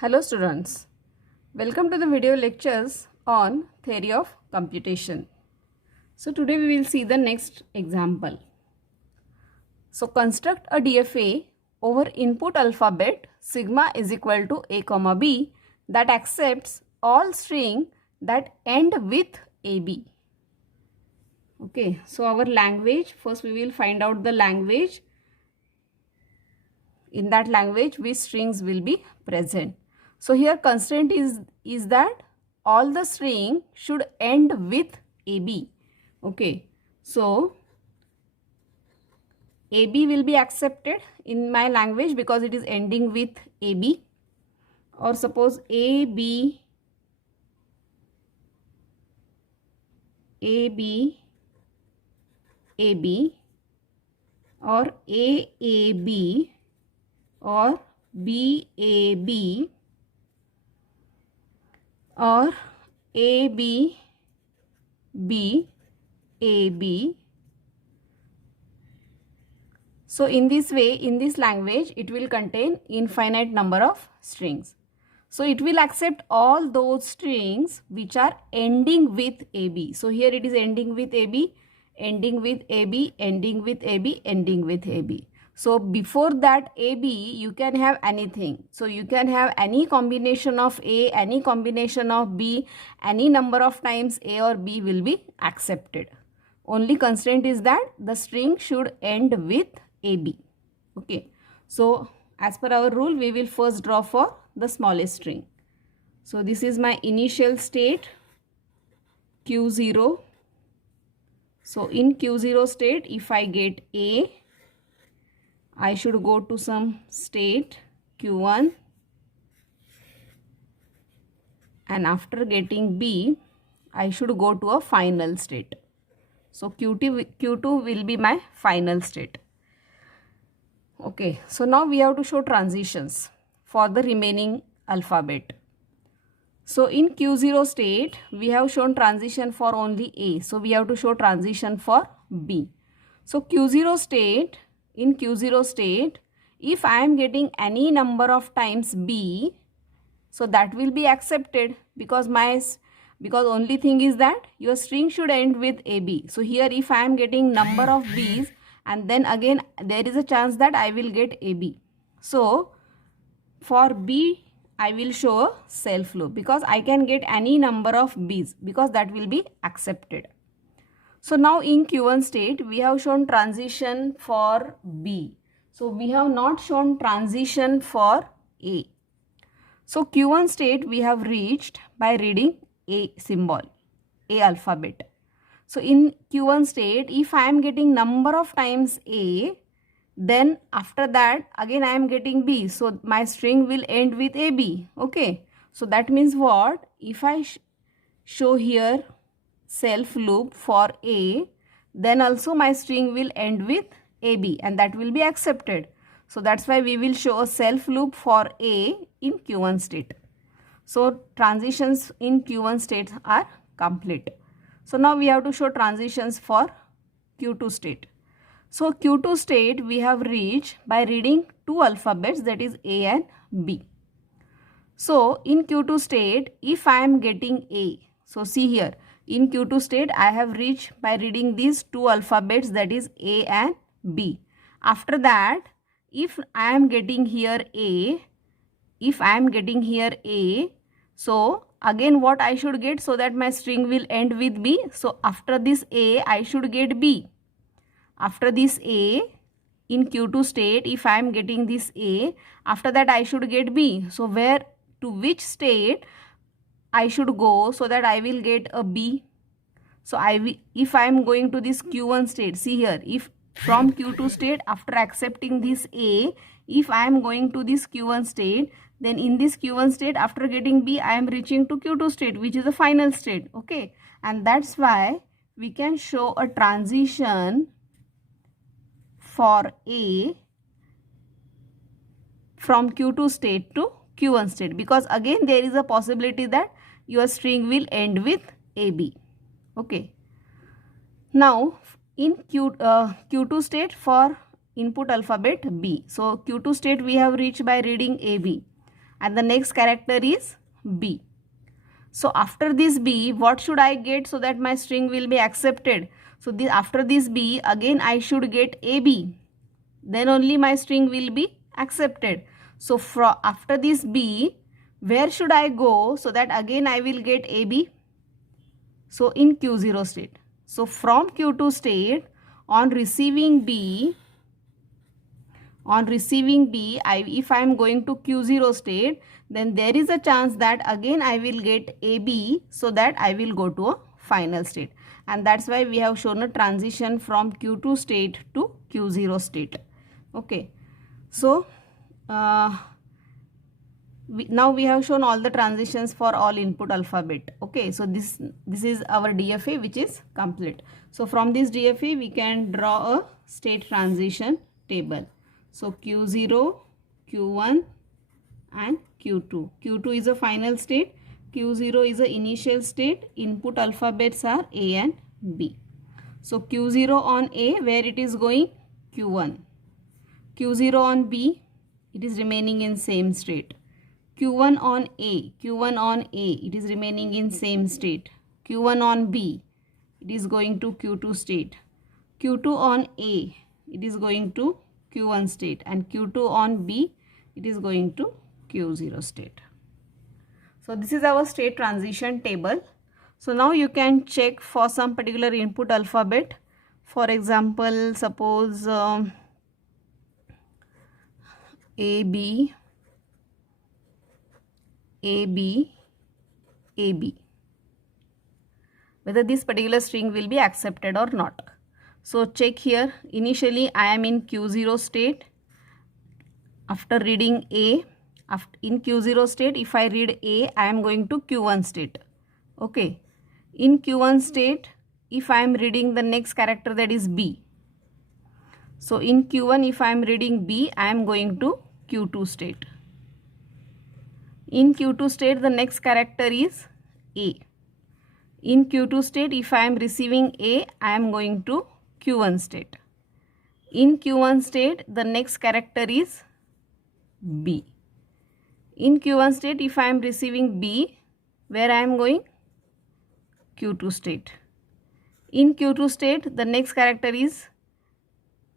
Hello students, welcome to the video lectures on theory of computation. So today we will see the next example. So construct a DFA over input alphabet sigma is equal to a comma b that accepts all string that end with AB. Okay, so our language, first we will find out the language. In that language which strings will be present. So here constraint is that all the string should end with AB. Okay, so AB will be accepted in my language because it is ending with AB. Or suppose AB, AB, AB or AAB or BAB or AB, BAB. So in this way, in this language, it will contain infinite number of strings. So it will accept all those strings which are ending with AB. So here it is ending with AB, ending with AB, ending with AB, ending with AB. So before that AB, you can have anything. So you can have any combination of A, any combination of B, any number of times A or B will be accepted. Only constraint is that the string should end with AB. Okay. So as per our rule, we will first draw for the smallest string. So this is my initial state Q0. So in Q0 state, if I get A, I should go to some state Q1, and after getting B, I should go to a final state. So Q2 will be my final state. Okay, so now we have to show transitions for the remaining alphabet. So in Q0 state, we have shown transition for only A. So we have to show transition for B. So Q0 state, in Q0 state, if I am getting any number of times B, so that will be accepted because only thing is that your string should end with AB. So here if I am getting number of B's, and then again there is a chance that I will get AB. So for B, I will show a self loop because I can get any number of B's because that will be accepted. So now in Q1 state, we have shown transition for B. So we have not shown transition for A. So Q1 state we have reached by reading A symbol, A alphabet. So in Q1 state, if I am getting number of times A, then after that again I am getting B. So my string will end with AB. Okay. So that means what? If I show here self loop for A, then also my string will end with AB and that will be accepted. So that's why we will show a self loop for A in Q1 state. So transitions in Q1 states are complete. So now we have to show transitions for Q2 state. So Q2 state we have reached by reading two alphabets, that is A and B. So in Q2 state, if I am getting A, so see here, in Q2 state I have reached by reading these two alphabets, that is A and B. After that, if I am getting here A, so again what I should get so that my string will end with B. So after this A, I should get B. After this A, in Q2 state, if I am getting this A, after that I should get B. So where, to which state I should go so that I will get a B? So if I am going to this Q1 state, see here, if from Q2 state after accepting this A, if I am going to this Q1 state, then in this Q1 state after getting B, I am reaching to Q2 state, which is the final state. Okay, and that's why we can show a transition for A from Q2 state to Q1 state, because again there is a possibility that your string will end with AB. Okay. Now in Q2 state for input alphabet B. So Q2 state we have reached by reading AB. and the next character is B. So after this B, what should I get so that my string will be accepted? So after this B, again I should get AB. Then only my string will be accepted. So after this B, where should I go so that again I will get AB? So in Q0 state. So from Q2 state, on receiving B, if I am going to Q0 state, then there is a chance that again I will get AB, so that I will go to a final state. And that's why we have shown a transition from Q2 state to Q0 state. Okay. So now we have shown all the transitions for all input alphabet. Okay, so this is our DFA, which is complete. So from this DFA we can draw a state transition table. So Q0, Q1 and Q2. Q2 is a final state, Q0 is a initial state. Input alphabets are A and B. So Q0 on A, where it is going? Q1. Q0 on B, it is remaining in same state. Q1 on A, it is remaining in same state. Q1 on B, it is going to Q2 state. Q2 on A, it is going to Q1 state, and Q2 on B, it is going to Q0 state. So this is our state transition table. So now you can check for some particular input alphabet. For example, suppose AB, AB, AB, whether this particular string will be accepted or not. So check here. Initially I am in Q0 state. After reading A, in Q0 state, if I read A, I am going to Q1 state. Okay. In Q1 state, if I am reading the next character, that is B. So in Q1, if I am reading B, I am going to Q2 state. In Q2 state, the next character is A. In Q2 state, if I am receiving A, I am going to Q1 state. In Q1 state, the next character is B. In Q1 state, if I am receiving B, where I am going? Q2 state. In Q2 state, the next character is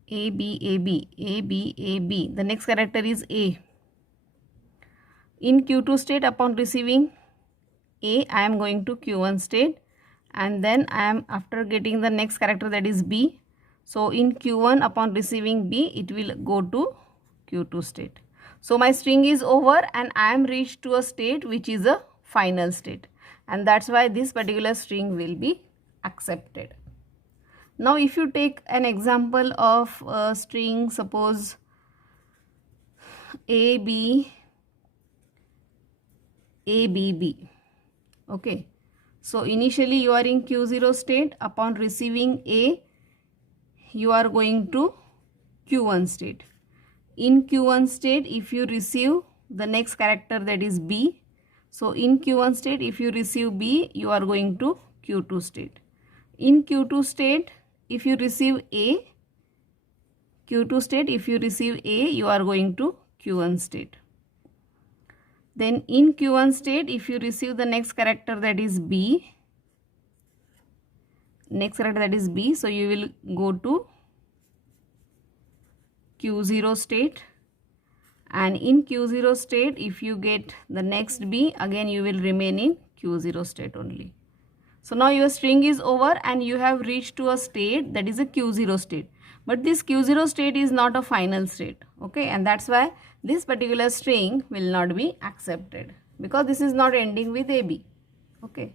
AB, AB, AB, AB. The next character is A. In Q2 state, upon receiving A, I am going to Q1 state, and then I am after getting the next character, that is B. So in Q1, upon receiving B, it will go to Q2 state. So my string is over and I am reached to a state which is a final state, and that's why this particular string will be accepted. Now if you take an example of a string, suppose AB, ABB. Okay, so initially you are in Q0 state. Upon receiving A, you are going to Q1 state. In Q1 state, if you receive the next character, that is B. So in Q1 state, if you receive B, you are going to Q2 state. In Q2 state, if you receive A, Q2 state, if you receive A, you are going to Q1 state. Then in Q1 state, if you receive the next character, that is B, so you will go to Q0 state, and in Q0 state, if you get the next B, again you will remain in Q0 state only. So now your string is over and you have reached to a state that is a Q0 state. But this Q0 state is not a final state. Okay, and that's why this particular string will not be accepted, because this is not ending with AB. Okay.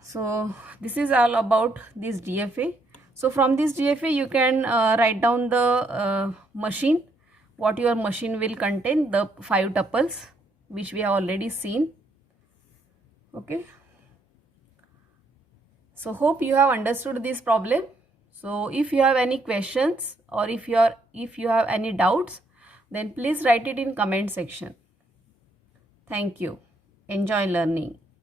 So this is all about this DFA. So from this DFA you can write down the machine, what your machine will contain, the 5 tuples which we have already seen. Okay. So hope you have understood this problem. So if you have any questions or if you have any doubts, then please write it in comment section. Thank you. Enjoy learning.